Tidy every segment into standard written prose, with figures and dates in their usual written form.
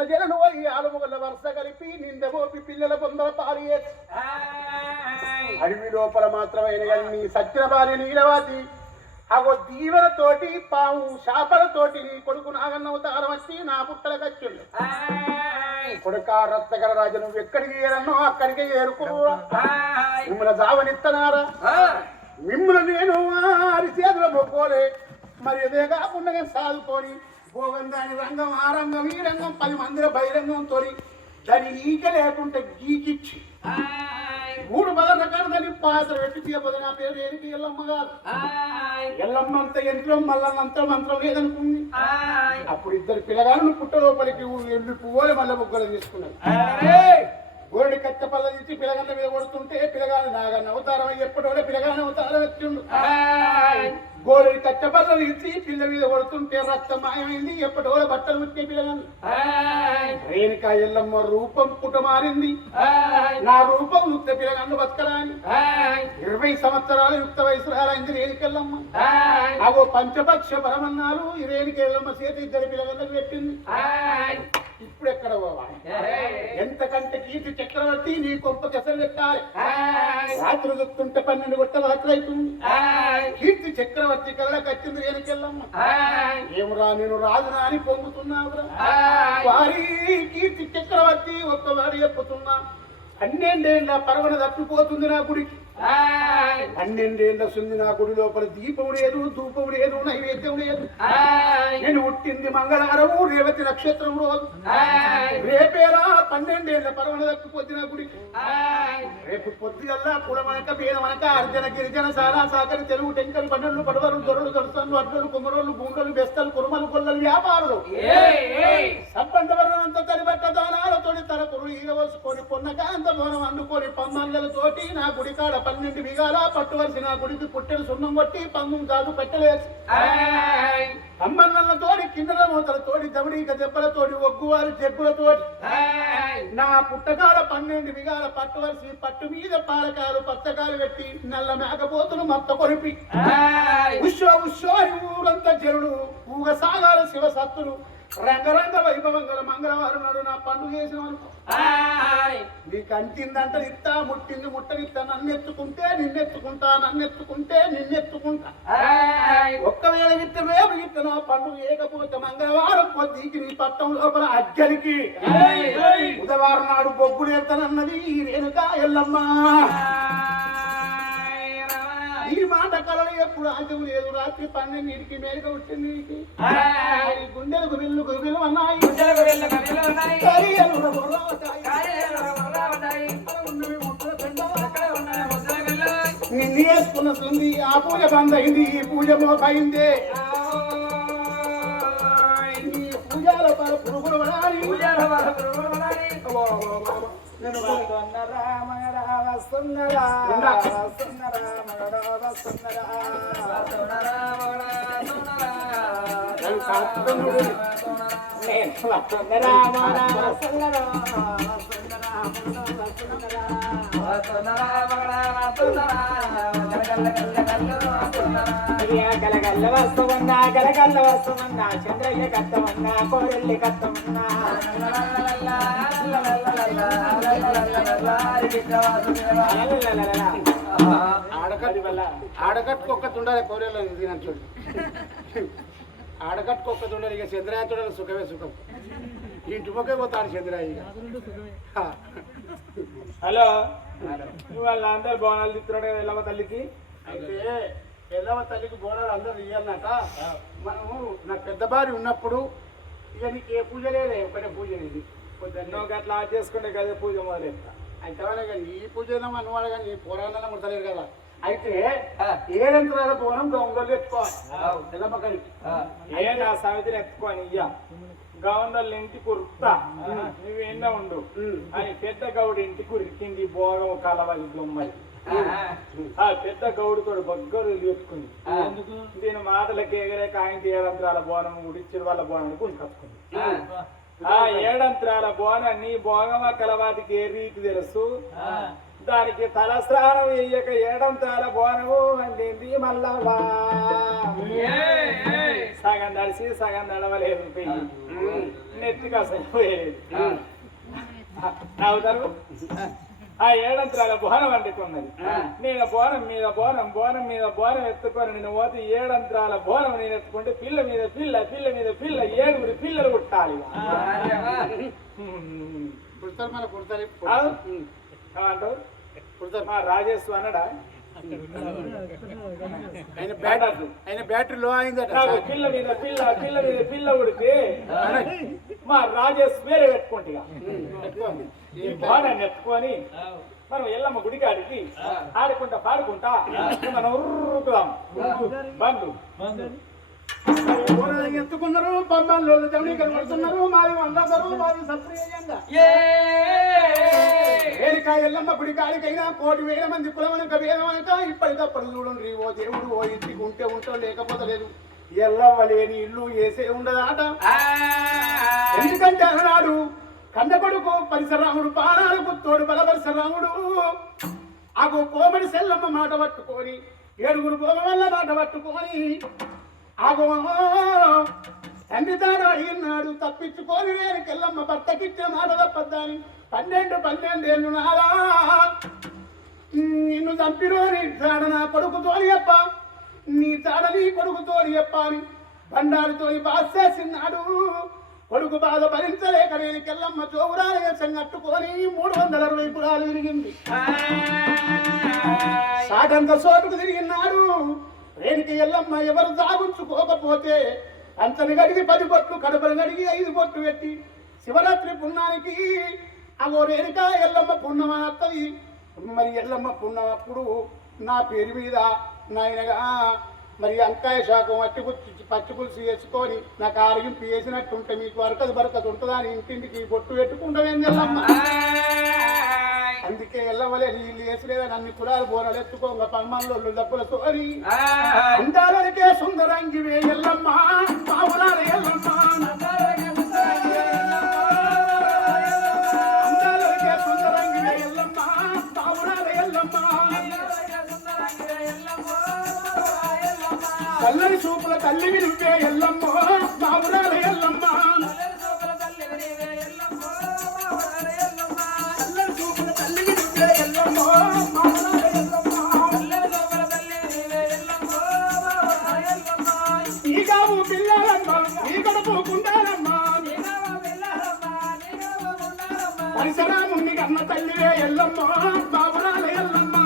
జలను ఆలుమగల వరుస కలిపి నిందమోపి పిల్లల పొందల పాలు అడవి లోపల మాత్రమైన నీ సత్యన భార్య నీలవాతి అగో దీవెనతోటి పాము శాపలతోటి నీ కొడుకు నాగన్నవతారం వచ్చి నా పుట్టల కచ్చుండు కొడుక రత్నకర రాజు నువ్వు ఎక్కడికి ఏరన్నో అక్కడికి ఏరుకో మిమ్మల్ని జావనిత్తనారా మిమ్మల్ని నేను అరిచేతుల మొక్కోలే మరి అదే కాకుండా సాదుకొని భోగం దాని రంగం ఆ రంగం ఈ రంగం 10 మందిర బహిరంగం తోడి దాని ఈక లేకుంటే గీకిచ్చి 3 రకాలు దాన్ని పాత్ర పెట్టి తీయబోదు నా పేరు ఏరికి ఎల్లమ్మ కాదు ఎల్లమ్మ అంత యంత్రం మల్లన్నంత మంత్రం లేదనుకుంది అప్పుడు 2 పిల్లగాలను పుట్ట లోపలికి ఎల్లు పువ్వులు మల్ల ముగ్గులు తీసుకున్నారు గోడి కచ్చ పల్ల తీసి పిల్లగన్న మీద కొడుతుంటే పిల్లగాని నాగన్న అవతారం ఎప్పటి పిల్లగాని అవతారం ఎత్తుండు గోడి కచ్చ పల్ల తీసి పిల్ల మీద కొడుతుంటే రక్తం మాయమైంది ఎప్పటి బట్టలు వచ్చే పిల్లగాని రేణుకా ఎల్లమ్మ రూపం పుట్ట మారింది నా రూపం యుక్త పిల్లగాన్ని బతకరాని 20 సంవత్సరాలు యుక్త వయసు రాలైంది రేణుకెళ్ళమ్మ అవో పంచపక్ష పరమన్నాలు ఈ రేణుకెళ్ళమ్మ చేతి 2 పిల్లగాళ్ళకు పెట్టింది ఇప్పుడు ఎక్కడ పోవాలి ఎంతకంటే కీర్తి చక్రవర్తి నీ కొంప దశలు పెట్టాలి రాత్రి చూస్తుంటే 12 గంటల రాత్రి అవుతుంది కీర్తి చక్రవర్తి కళ్ళకి వచ్చింది రేణుకెళ్ళమ్మ ఏమురా నేను రాజునా అని పొంగుతున్నావురా వారి కీర్తి చక్రవర్తి ఒక్కవాడు చెప్పుతున్నా 12 ఏళ్ళ పర్వన తప్పిపోతుంది నా గుడికి 12 ఏళ్ళ సుంది నా గుడి లోపల దీపం లేదు ధూపం లేదు నైవేద్యం లేదు నేను పుట్టింది మంగళవారము రేవతి నక్షత్రం రోజు రేపేరా 12 ఏళ్ళ పర్వన తప్పిపోతుంది నా గుడికి రేపు పొద్దుగల్లా కులమనక భేదమనక అర్జన గిరిజన సారా సాకరి తెలుగు టెంకలు పండులు పడవలు దొరలు దొరసన్లు అడ్డలు కుమ్మరోళ్ళు గుండలు బెస్తలు కురుమలు కొల్లలు వ్యాపారులు సబ్బండ వర్ణంత తలిబట్ట దానాలతోటి తరపులు ఈగవసుకొని పొన్నకాంత భవనం అందుకొని పమ్మల్లతోటి నా గుడి కాడ 12 బిగాల పట్టువలసి నా గుడికి పుట్టెలు సున్నం కొట్టి 19 కాదు పెట్టలేసి అమ్మన్నలతోటి కిందల మూతలతోటి దవడీక దెబ్బలతోటి ఒగ్గువారి చెప్పులతోటి నా పుట్టకాడ 12 బిగాల పట్టువలసి పట్టు మీద పాలకాలు పచ్చకాలు పెట్టి నల్ల మేకపోతులు మత్త కొలిపి ఉషో ఉషో అని ఊరంతా జరుడు ఊగ సాగాలు శివ సత్తులు రంగరంగ వైభవంగల మంగళవారం నాడు నా పండుగ చేసినవనుకో నీకు అంటిందంట ఇస్తా ముట్టింది ముట్టనిస్తా నన్నెత్తుకుంటే నిన్నెత్తుకుంటా నన్నెత్తుకుంటే నిన్నెత్తుకుంటా ఒక్కవేళ ఇట్ట రేపు ఇట్ట నా పండుగ ఏకపోతే మంగళవారం పొద్దుకి నీ పట్టం లోపల అజ్జలికి బుధవారం నాడు బొగ్గులేస్తానన్నది రేణుకా ఎల్లమ్మ ఈ మాట కళలు ఎప్పుడు ఆచం లేదు రాత్రి 12కి మేలుక వచ్చింది గుండెలకు విల్లుకు విలువన్నాయి నిన్ను వేసుకున్నట్టుంది ఆ పూజ బంద్ అయింది ఈ పూజ మోకైందే ఈ పూజల పురుగులు పడాలి గలగల్ల వస్తున్నా గలగల్ల వస్తున్నా చంద్రయ్య కత్తమన్నా కోరెల్లి కత్తమన్నా ఆడకట్టుకొక్కటి ఉండాలి కోరేలో చూడు ఆడకట్టుకొక్కటి ఉండాలి ఇక చంద్రాయ సుఖమే సుఖం ఇంటి మొక్కే పోతాడు చంద్రాయ హలో వాళ్ళ అందరు బోనాలు తిప్పుతున్నాడు కదా ఎల్లమ్మ తల్లికి అయితే ఎల్లమ్మ తల్లికి బోనాలు అందరూ ఇయ్యాలన్నట మనము నా పెద్ద భార్య ఉన్నప్పుడు ఇక నీకు ఏ పూజ లేదే ఒకటే పూజ ఇది నువ్వు అట్లా చేసుకుంటే కదా పూజ మొదలెత్తా అయితే కానీ ఈ పూజ అనువాడు కానీ నీ పురాణాలు ముడతలేదు కదా అయితే ఏడంతరాల పోనం దొంగలు ఎత్తుకోవాలి ఎల్లమ్మ కడికి ఏ నా సమితిని ఎత్తుకొని ఇయ్య గవర్నర్ ఇంటి కుర్తా నువ్వేనా ఉండు అని పెద్ద గౌడు ఇంటి కురికింది భోగం కలవాలి బొమ్మది పెద్ద గౌడుతో బగ్గరు ఎత్తుకుంది దీని మాటలకి ఎగరేక ఆయన ఏడంతరాల బోనం ఉడిచ్చిన వాళ్ళ బోనాన్ని కొనుకొచ్చుకుంది ఆ ఏడంతరాల బోనాన్ని భోగమ కలవాతికి ఏ రీతి తెలుసు దానికి తలస్నానం వేయక ఏడంతరాల బోనము అందింది మల్లవ్వా సగం నడిచి సగం నడవలేదు నెత్తికి అసలు పోయేది అవుతారు. ఆ ఏడంత్రాల బోనం వండుకున్నది. నేను బోనం మీద బోనం బోనం మీద బోనం ఎత్తుకొని నేను పోతే ఏడంత్రాల బోనం నేను ఎత్తుకుంటే పిల్ల మీద పిల్ల పిల్ల మీద పిల్ల 7 పిల్లలు పుట్టాలి. అంటారు మా రాజేశ్వర అన్నడా ఆయన బ్యాటరీ లో అయిందట. పిల్ల మీద పిల్ల పిల్ల మీద పిల్ల ఉడితే మా రాజేష్ వేరే పెట్టుకుంటా ఈ బాణాన్ని ఎత్తుకొని మనం ఎల్లమ్మ గుడికాడికి ఆడుకుంటా పాడుకుంటా మనం ఉరుకుదాం బంధు ఎత్తుకున్నారు పద్మాలు జమనీ కనబడుతున్నారు. మాది అందరు మాది సత్ప్రియంగా ఎల్లమ్మ గుడి కాడికైనా 1,000 మంది కులమనక వేదమనక ఇప్పటికప్పుడు చూడండి. ఓ దేవుడు ఓ ఇంటికి ఉంటే ఉంటాం లేకపోతే లేదు. ఎల్లమ్మ లేని ఇల్లు వేసే ఉండదాట. ఎందుకంటే అన్నాడు కన్న కొడుకు పరిసరాముడు పానాలకు తోడు బల పరిసరాముడు ఆకు కోమడి సెల్లమ్మ మాట పట్టుకొని 7 కోమ వల్ల మాట పట్టుకొని ఆగో తండ్రి తాను అడిగినాడు తప్పించుకొని వేరుకెళ్ళమ్మ భర్తకిచ్చే మాట తప్పద్దాని 12 ఏళ్ళు నాలా నిన్ను చంపిరో నీ తాడ నా కొడుకుతోని అప్ప నీ తాడ నీ కొడుకుతోని అప్ప అని బండారితోని బాసేసినాడు. కొడుకు బాధ భరించలేక వేరుకెళ్ళమ్మ చోవురాల వేషం కట్టుకొని 360 కులాలు తిరిగింది. సాగంత సోటుకు తిరిగినాడు. రేణుకి ఎల్లమ్మ ఎవరు జాగుంచుకోకపోతే అంతని గడిగి 10 బొట్లు కడుపులు గడిగి 5 బొట్లు పెట్టి శివరాత్రి పుణ్యానికి అవో రేణుక ఎల్లమ్మ పుణ్యం అత్తది. మరి ఎల్లమ్మ పుణ్యం అప్పుడు నా పేరు మీద నాయనగా మరి అంకాయ శాఖం పచ్చి పులుసు వేసుకొని నాకు ఆరగింపు వేసినట్టుంటే మీకు బరకదు ఉంటుందా అని ఇంటింటికి బొట్టు పెట్టుకుంటామేంది ఎల్లమ్మ. అందుకే ఎల్లవలే నీళ్ళు వేసలేదని అన్ని కులాలు బోరలు ఎత్తుకోంగ పమ్మల్లో డబ్బుల తోరి అందాలకే సుందరంగివే ఎల్లమ్మ పావులాల ఎల్లమ్మ అందాలకే సుందరంగివే ఎల్లమ్మ పావులాల ఎల్లమ్మ చల్లని చూపుల తల్లి విలువే ఎల్లమ్మ పావులాల ఎల్లమ్మ పరిసరాముని కన్న తల్లివే ఎల్లమ్మ బాబురాల ఎల్లమ్మ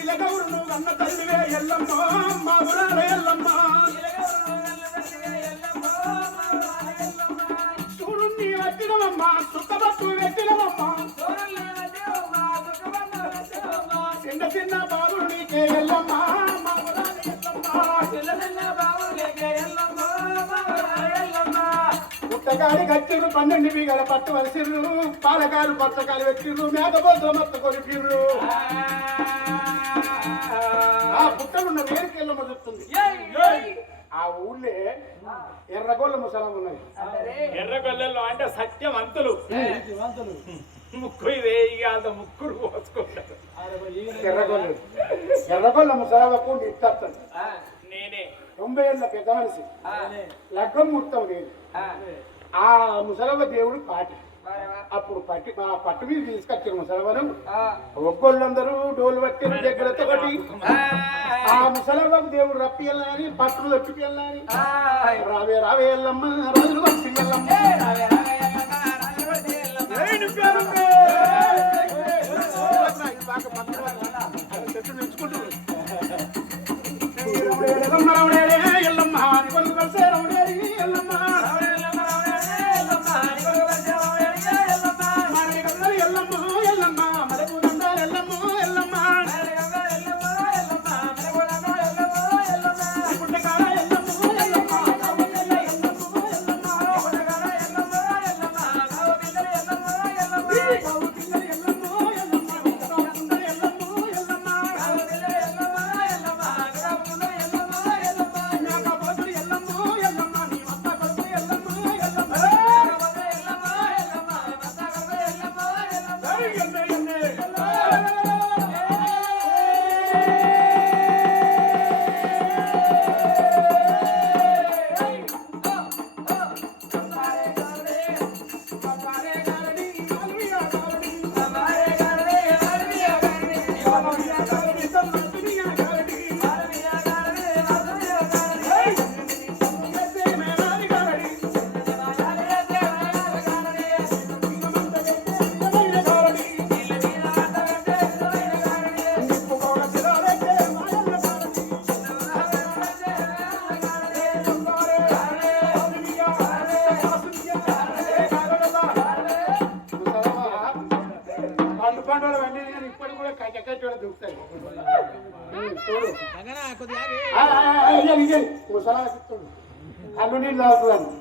ఇలగౌరును కన్న తల్లివే ఎల్లమ్మ బాబురాల ఎల్లమ్మ చూడు నీ వచ్చినవమ్మ సుఖబట్టు పెట్టినవమ్మ చిన్న చిన్న బాబులు నీకే ఎల్లమ్మ బాబురాల ఎల్లమ్మ పుట్టకాడి కచ్చిర్రు 12 బీగల పట్టు వలిసిర్రు పాలకాయలు పచ్చకాయలు పెట్టిర్రు మేకపోతులు మొత్తం కొరికిర్రు. ఆ పుట్టలున్న వేరుకి ఎల్లమ్మ చెప్తుంది. ఆ ఊళ్ళే ఎర్రగొల్ల ముసలం ఉన్నది. ఎర్రగొల్లలో అంటే సత్యవంతులు ముక్కు ఇదే ఇక ముక్కుడు పోసుకుంటారు. ఎర్రగొల్ల ముసలవకు ఇస్తాడు. నేనే 90 ఏళ్ళ పెద్ద మనిషి లగ్గం ముహూర్తం లేదు. ఆ ముసలవ దేవుడు పాటి అప్పుడు పట్టు మీద తీసుకొచ్చారు ముసలవను. ఒక్కోళ్ళందరూ డోలు పట్టిన దగ్గరతో ఒకటి ఆ ముసలవ్వకు దేవుడు రప్పి వెళ్ళని పట్టులు తప్పి వెళ్ళని రావే రావే ఎల్లమ్మ రోజులు వచ్చి ఎల్లమ్మ చెట్టు నిలుచుకుంటున్నారు ఎల్లమ్మ కొడుకు కలిసే రౌడేరి ఎల్లమ్మ ఎక్కడ దూకుతాయి చూడు ముసలా కళ్ళు నీళ్ళు తాగుతుంది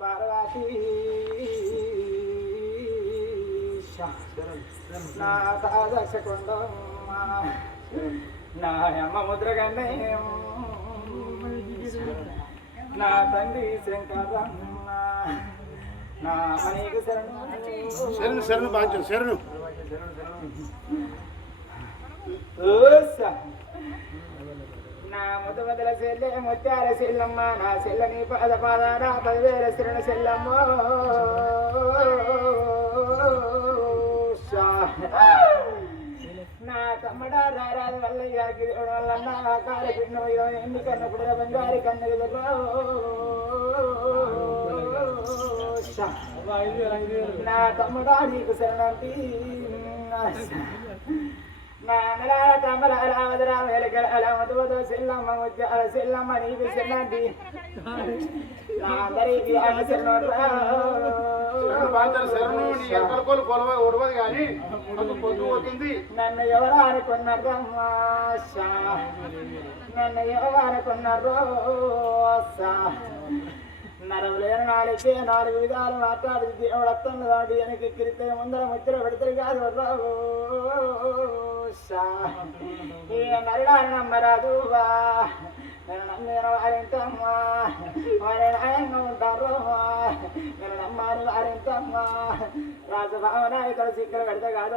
పార్వతీ నా తాదశకుండమ్మ నా అమ్మ ముద్రగన్నే నా తండ్రి శంకరమ్మ నా మనీకు శరణు శరణు బాధ్యం శరణు నా ముద్దుల చెల్లె ముత్యాల చెల్లమ్మ నా చెల్లని పాదాన 10,000 శరణ చెల్లమ్మ నా తమ్మడా రారాజు వల్లయ్య గిరిడు వల్ల నా కాలి పిన్ను ఎన్ని కన్ను కూడా బంగారి కన్ను నా తమ్ముడా నీకు శరణంతి నా తమ్మల మధువతో చెల్లమ్మ ముత్యాల చెల్లమ్మ నీకు శరణంతి నా అందరికి నన్ను ఎవరు అనుకున్నారమ్మా నన్ను ఎవరు అనుకున్నారో నరవు లేని నాలుగే 4 విధాలు మాట్లాడి దేవుడు అత్తను దాటి వెనక్కి ఎక్కిరితే ముందర ముద్ర పెడతారు కాదు నరడాని నమ్మరాదువా నేను నమ్మిన వారింటమ్మా వారి నాయంగా ఉంటారు నేను నమ్మని వారింటమ్మా రాజభవన ఇతర సిక్కులు పెడితే కాదు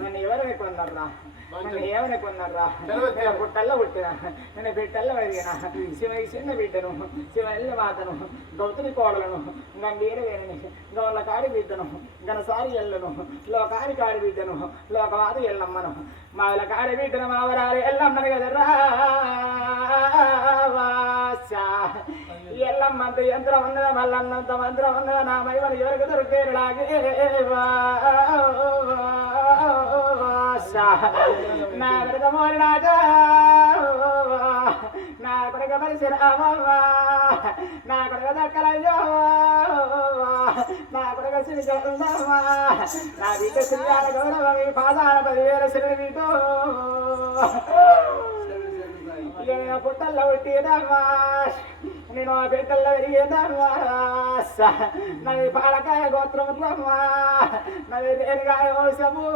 నన్ను ఎవరైనా కొన్నారా నన్ను ఏమైనా కొన్నారా పుట్టల్లో పుట్టిన నేను బిడ్డల్లో ఎదిగిన శివకి చిన్న బిడ్డను శివల్లి మాతను గౌతుని కోడలను గంభీర వేణిని గౌళ్ళ కాడి బిడ్డను గనసారి ఎల్లను లోకాని కాడి బిడ్డను లోకవాది ఎల్లమ్మను మావుల కాడి బిడ్డను మావరాలు ఎల్లమ్మను కదరా ఎల్లమ్మంత యంత్రం ఉన్నదా మల్లన్నంత మంత్రం ఉన్నదా నా మైవలు ఎవరికి దొరికేలాగే నా కొడుక మోరినాజా నా కొడుక మనిషి రామవ్వా నా కొడుక దక్కలయ్యో నా కొడుక శ్రీచంద్రమ్మా నా వీట శ్రీయాల గౌరవ పాదాల 10,000 శ్రీ వీటు పుట్టల్లో పుట్టిదమ్మా నేను ఆ బిడ్డల్లో పెరిగేదమ్మా నది పాలకాయ గోత్రములమ్మా నది రేణుగాయ వంశము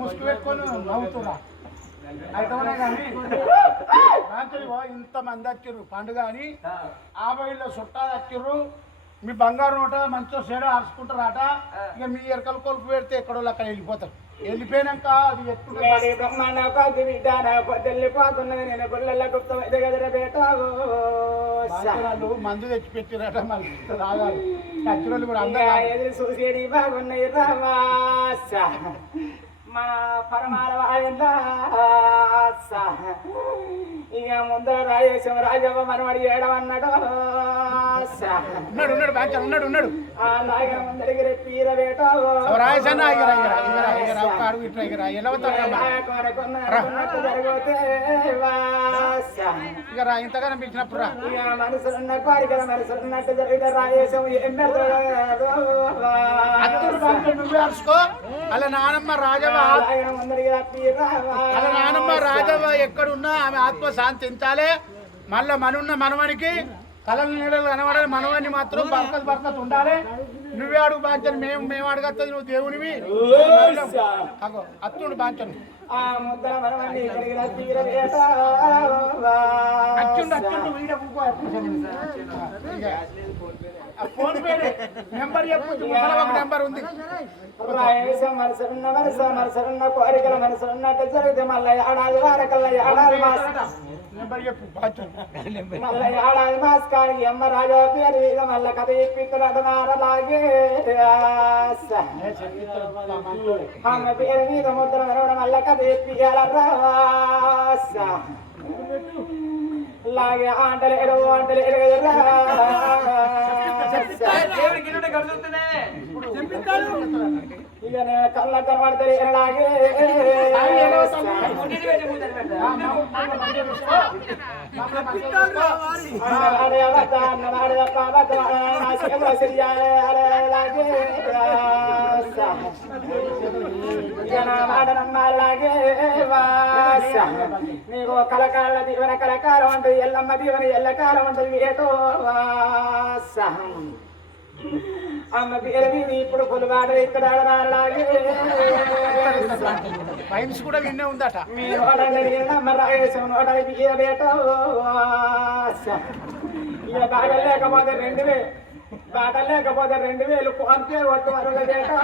ముసుగు పెట్టుకొని నవ్వుతురా అయితేనే కానీ ఇంతమంది వచ్చిర్రు పండుగ అని 50 చుట్టాలు వచ్చిర్రు మీ బంగారు నోట మంచిగా సేడ ఆర్చుకుంటారట ఇక మీ ఎరకల కొలుపు పెడితే ఎక్కడో అక్కడ వెళ్ళిపోతారు వెళ్ళిపోయినాక అది ఎత్తుకుంటారు మందు తెచ్చి పెట్టిరట మళ్ళీ రాగాలి ఖర్చులు కూడా అందరూ చూసేది బాగున్నాయి మన పరమాల వాయిందా ఇక ముందర రాజేశం రాజవ్వ మనవాడి ఏడవన్నాడు ఉన్నాడు ఆ నాయన ముందరికి పీర వేట ఇంతగానో పిలిచినప్పుడు మనసులున్న కోరికల మనసులున్నట్టు జరిగితే రాజేశం ఏం నువ్వేసుకో అలా నానమ్మ రాజవ్వ అలా నానమ్మ రాజవ్వ ఎక్కడున్నా ఆమె ఆత్మ శాంతించాలి మళ్ళా మనున్న మనవనికి కళల నీడలు కనబడాలి మనవాడిని మాత్రం బర్కత్ ఉండాలి నువ్వే అడుగు బాంచను మేము అడగత్తది నువ్వు దేవునివి అత్తుడు బాంచను అచ్చుండు వీడ ఫోన్ పే నెంబర్ చెప్పు ఒక నెంబర్ ఉంది మనసున్న మనసున్న కోరికల మనసు ఉన్నట్టు జరిగితే మళ్ళీ ఏడాది వారకల్లా ఏడాది మాసం నెంబర్ చెప్పు మళ్ళీ ఏడాది మాసానికి అమ్మ రాజా పేరు మీద మళ్ళీ కథ ఇప్పిస్తున్నారలాగే అమ్మ పేరు మీద ముద్ర మెరవడం మళ్ళీ కథ ఇప్పియాల లాగే ఆంటలు ఎడవు ఆంటలు ఎడగదరా ఇక కళ్ళ కనబడతారు ఎలాగే నమ్మాలాగే నీకు కలకాల దీవెన కలకాలం ఉంటుంది ఎల్లమ్మ దీవెన ఎల్లకాలం ఉంటుంది ఏటో అమ్మ పేరు ఇప్పుడు పులివాడ ఇక్కడ మైన్స్ కూడా విన్నే ఉందట మీరు అమ్మ రాయేసం నోట బేటో ఇక బాటలు లేకపోతే 2000 బాటలు లేకపోతే 2000 ఫోన్ పే కొట్టు వరకు బేటో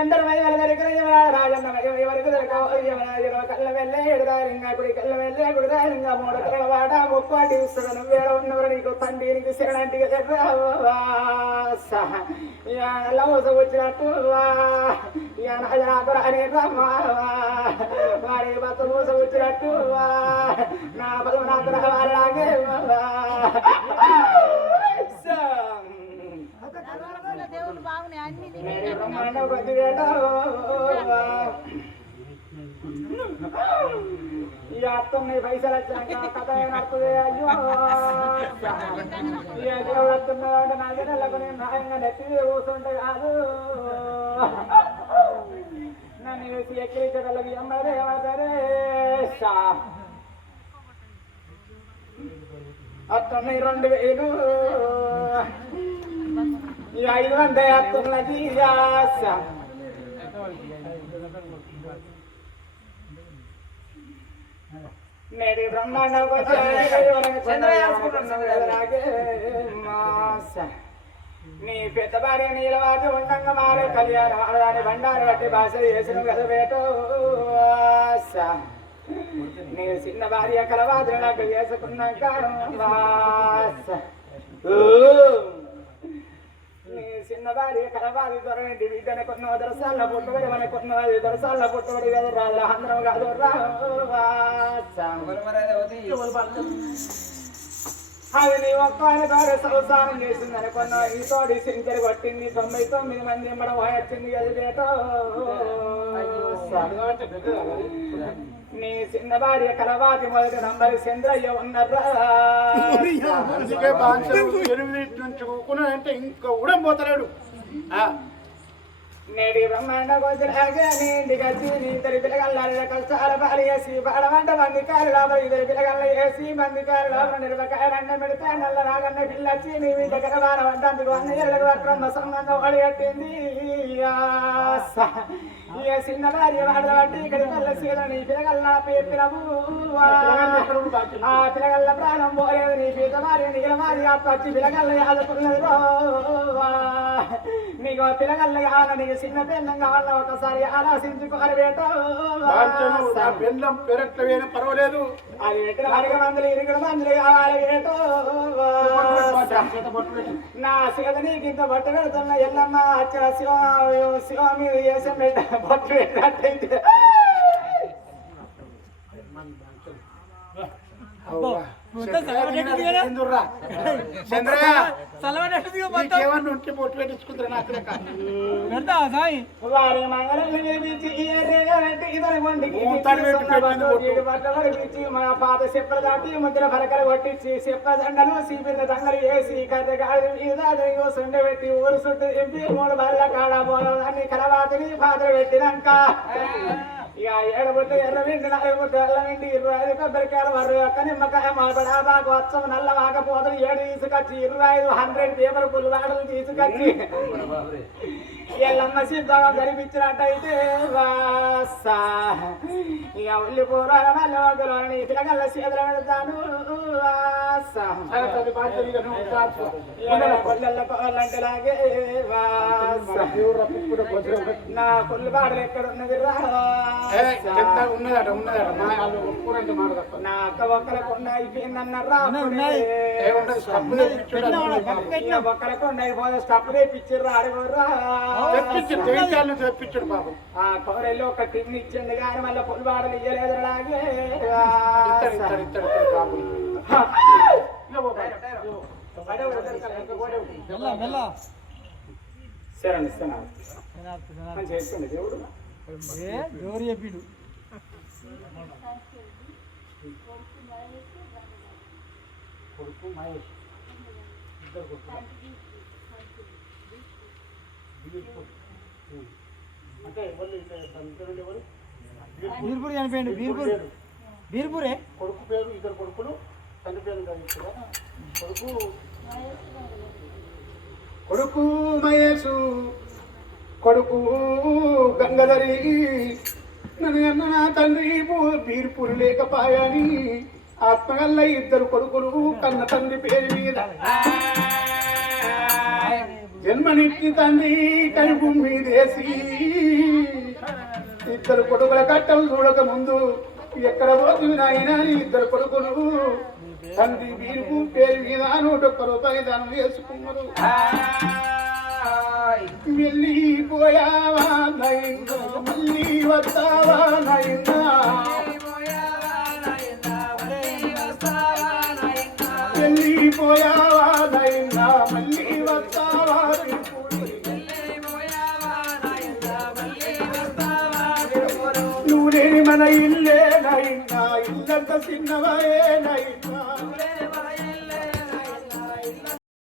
ఎందరు మధ్య దగ్గర రాజన్న ఎవరికి కళ్ళ వెళ్ళే ఎడుదారింగా గుడి కళ్ళ వెళ్ళే గుడిదారింగా 3 కళ్ళ వాడ 30 ఇస్తున్నాను వేడ ఉన్నవారు నీకు తండ్రి నీకు శరణంటిగా లవస వచ్చినట్టు నాకు రాని వారి బత మూస వచ్చినట్టు నా బలం నాకు రావాలాగే దేవుడు బాగున్నాయి అన్ని ఈ అర్థం నీ పైసలు వచ్చాక కథ ఏమవుతుంది అయ్యో దేవుడు వస్తున్నాడు నా జనాలకు నేను న్యాయంగా నెత్తి కూర్చుంటే కాదు నన్ను వేసి ఎక్కిరించగలవి అమ్మరే ఏమవుతారే అర్థం 2000 ఈ 500 అర్థంలది నేటి బ్రహ్మాండ నీ పెద్ద భార్య నీలవాటి ఉండంగా మారే కళ్యాణం ఆడదాని బండారు బట్టి భాష చేసిన కదా బేటో నీ చిన్న భార్య కలవాది నాకు చేసుకున్నాక నీ చిన్న భార్య కలవాది దొరకండి బిడ్డని కొన్న దొరసాల పుట్టుబడి మన కొన్నది దొరసాల పుట్టుబడి కదా రాళ్ళ అందరం కాదు అది నీ ఒక్కని ద్వారా సంసారం చేసింది అనుకున్న ఈ తోడి సెంచరీ కొట్టింది 99 మంది ఇమ్మడం వచ్చింది కదా బేటో నీ చిన్న భార్య కలవాతి మొదటి నంబర్ చంద్రయ్య ఉన్నారా అంటే ఇంకా ఉడంపోతలేడు నేడి బ్రహ్మాండ గోచరాగా ఇంటికి వచ్చి నీ ఇద్దరు పిల్లగల్లాల కష్టాల పాలు వేసి పాడమంట బందికాయలు లోపల ఇద్దరు పిల్లగల్ల వేసి బందికాయలు లోపల నిరపకాయలు అన్న పెడితే నల్ల రాగన్న పిల్లచ్చి నీ మీ దగ్గర బాణ పడ్డందుకు 1 ఏళ్ళకు వక్రమ్మ సంబంధం పడిగట్టింది ఇక చిన్న భార్య వాడల బట్టి ఇక్కడ పిల్ల సీల నీ పిల్లగల్ల పేపినవు ఆ పిల్లగల్ల ప్రాణం పోలేదు నీ పీత భార్య నీల భార్య పచ్చి పిల్లగల్ల ఆదుకున్నది నీకు పిల్లగల్ల కావాల నీకు చిన్న పిల్లం కావాల ఒకసారి ఆలోచించుకోవాలి బేటో బెల్లం పెరట్ల వేయడం పర్వాలేదు అది ఎక్కడ 2 మందులు 2 మందులు కావాలి బేటో నా సీత నీకు ఇంత బట్ట పెడుతున్న ఎల్లమ్మ అచ్చిన శివ మీద వేసం పెట్ట బట్ట పెట్టినట్టయితే ఎందుర్రా? చంద్రయ్య నీకేమన్నా ఉంటే బొట్టు పెట్టించుకుంటారా నాకు లెక్క? వారి మంగళం నిర్మించి మూతాడు పెట్టి పెట్టింది బొట్టు. పడిపించి మా పాత చెప్పలు దాటి ముద్ర పలకలు కొట్టించి చెప్ప దండలు సీపిన దండలు వేసి కర్రగాడు సుండ పెట్టి ఊరు చుట్టూ ఎంపి 3 బల్ల కాడ పోదాన్ని కలవాతిని పాత్ర పెట్టినాక ఇక ఏడబుట్ట ఎర్రవిండి 4 బుట్ట ఎల్లవిండి 25 కొబ్బరికాయలు 1 నిమ్మకాయ మాపడా బాగా వచ్చం నల్ల వాకపోతలు 7 తీసుకొచ్చి 25 100 పేపర్ పుల్వాడలు తీసుకొచ్చి ఎల్లమ్మ సిద్ధంగా కనిపించినట్టయితే వాసా ఇక ఉల్లి పూర్వాల వల్ల పిల్లగల్ల చేతులు పెడతాను వాసా కొల్లెళ్ళకోవాలంటే వాసా నా కొల్లు బాడలు ఎక్కడ ఉన్నది రా నా అక్క ఒక్కలకొండ అయిపోయిందన్నారా ఒక్కలకొండ అయిపోతే స్టప్ తెప్పించారు ఆడేవారు తెప్పించాడు బాబు. ఆ కౌరెల్లో ఒక టిన్ ఇచ్చింది కానీ మళ్ళీ పుల్ బాడలు ఇయ్యలేదు అలాగే సరే ఇస్తాను చేసుకోండి దేవుడు జోరు చెప్పిండు కొడుకు మహేష్ ఇద్దరు కొడుకు అంటే ఎవరు ఎవరు బీర్పూర్ చనిపోయిండు బీర్పూరే కొడుకు పేరు 2 కొడుకులు తండ్రి పేరు కొడుకు మహేషు కొడుకు గంగధరి నన్ను అన్న నా తండ్రి బీర్పూరు లేకపాయని ఆత్మగల్ల 2 కొడుకులు కన్న తండ్రి పేరు మీద జన్మనిచ్చి తండ్రి కడుపు మీదేసి 2 కొడుకుల కట్టలు చూడక ముందు ఎక్కడ పోతుంది నాయన 2 కొడుకులు తండ్రి బీర్పు పేరు మీద 101 రూపాయలు దానం చేసుకున్నారు. వెళ్ళిపోయావా నైనా మళ్ళీ వస్తావా నైనా వెళ్ళిపోయావా నైనా మళ్ళీ వస్తావా నువ్వు లేని మన ఇల్లే నైనా ఇల్లంత చిన్నవే నైనా